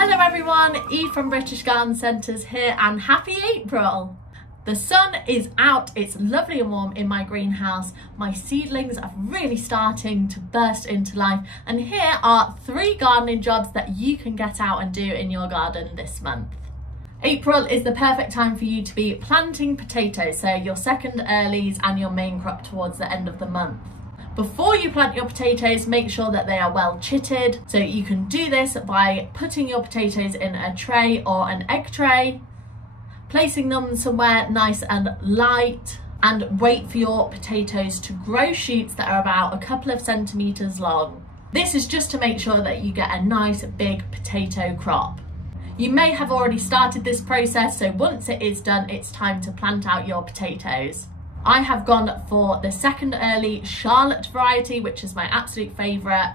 Hello everyone, Eve from British Garden Centres here and happy April! The sun is out, it's lovely and warm in my greenhouse. My seedlings are really starting to burst into life, and here are 3 gardening jobs that you can get out and do in your garden this month. April is the perfect time for you to be planting potatoes, so your second earlies and your main crop towards the end of the month. Before you plant your potatoes, make sure that they are well chitted. So you can do this by putting your potatoes in a tray or an egg tray, placing them somewhere nice and light, and wait for your potatoes to grow shoots that are about a couple of centimetres long. This is just to make sure that you get a nice big potato crop. You may have already started this process, so once it is done, it's time to plant out your potatoes. I have gone for the second early Charlotte variety, which is my absolute favourite.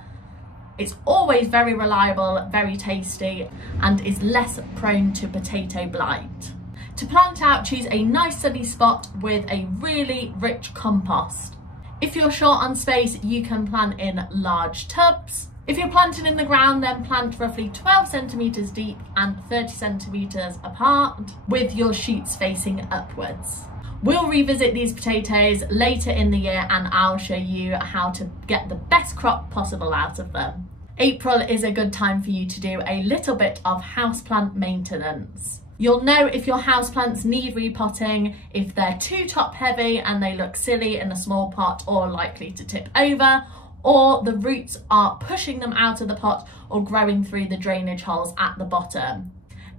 It's always very reliable, very tasty, and is less prone to potato blight. To plant out, choose a nice sunny spot with a really rich compost. If you're short on space, you can plant in large tubs. If you're planting in the ground, then plant roughly 12 centimetres deep and 30 centimetres apart, with your shoots facing upwards. We'll revisit these potatoes later in the year and I'll show you how to get the best crop possible out of them. April is a good time for you to do a little bit of houseplant maintenance. You'll know if your houseplants need repotting, if they're too top heavy and they look silly in a small pot or likely to tip over, or the roots are pushing them out of the pot or growing through the drainage holes at the bottom.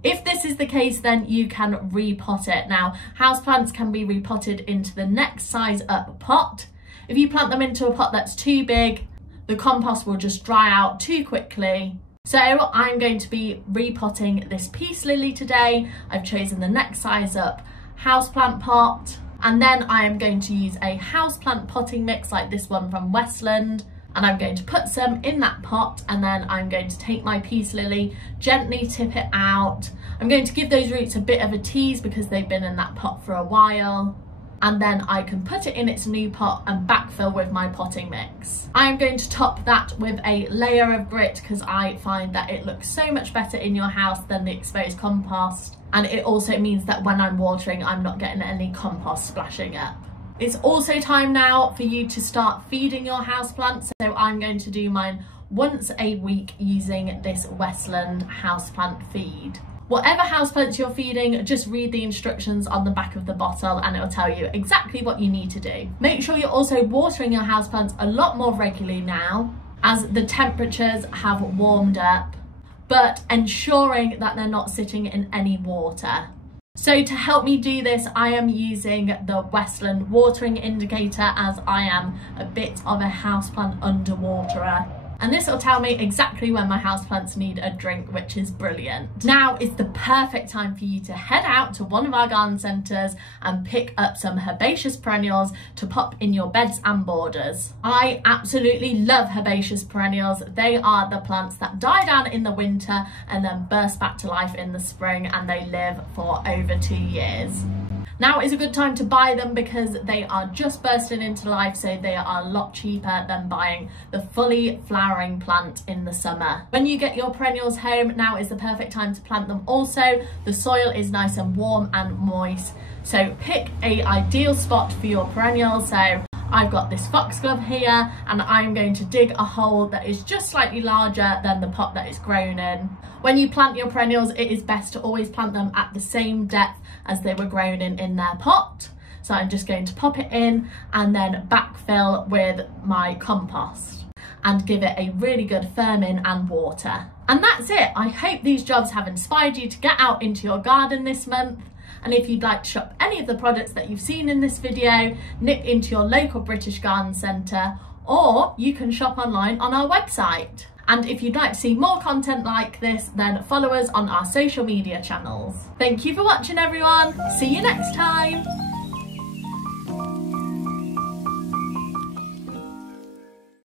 If this is the case, then you can repot it. Now, houseplants can be repotted into the next size up pot. If you plant them into a pot that's too big, the compost will just dry out too quickly. So I'm going to be repotting this peace lily today. I've chosen the next size up houseplant pot, and then I am going to use a houseplant potting mix like this one from Westland. And I'm going to put some in that pot, and then I'm going to take my peace lily, gently tip it out. I'm going to give those roots a bit of a tease because they've been in that pot for a while. And then I can put it in its new pot and backfill with my potting mix. I am going to top that with a layer of grit because I find that it looks so much better in your house than the exposed compost. And it also means that when I'm watering, I'm not getting any compost splashing up. It's also time now for you to start feeding your houseplants, so I'm going to do mine once a week using this Westland houseplant feed. Whatever houseplants you're feeding, just read the instructions on the back of the bottle and it'll tell you exactly what you need to do. Make sure you're also watering your houseplants a lot more regularly now as the temperatures have warmed up, but ensuring that they're not sitting in any water. So to help me do this, I am using the Westland watering indicator as I am a bit of a houseplant underwaterer. And this will tell me exactly when my houseplants need a drink, which is brilliant. Now is the perfect time for you to head out to one of our garden centres and pick up some herbaceous perennials to pop in your beds and borders. I absolutely love herbaceous perennials. They are the plants that die down in the winter and then burst back to life in the spring, and they live for over 2 years. Now is a good time to buy them because they are just bursting into life, so they are a lot cheaper than buying the fully flowering plant in the summer. When you get your perennials home, now is the perfect time to plant them also. The soil is nice and warm and moist, so pick an ideal spot for your perennials. So I've got this foxglove here and I'm going to dig a hole that is just slightly larger than the pot that it's grown in. When you plant your perennials, it is best to always plant them at the same depth as they were grown in their pot. So I'm just going to pop it in and then backfill with my compost and give it a really good firming and water. And that's it. I hope these jobs have inspired you to get out into your garden this month. And if you'd like to shop any of the products that you've seen in this video, nip into your local British Garden Centre, or you can shop online on our website. And if you'd like to see more content like this, then follow us on our social media channels. Thank you for watching everyone. See you next time.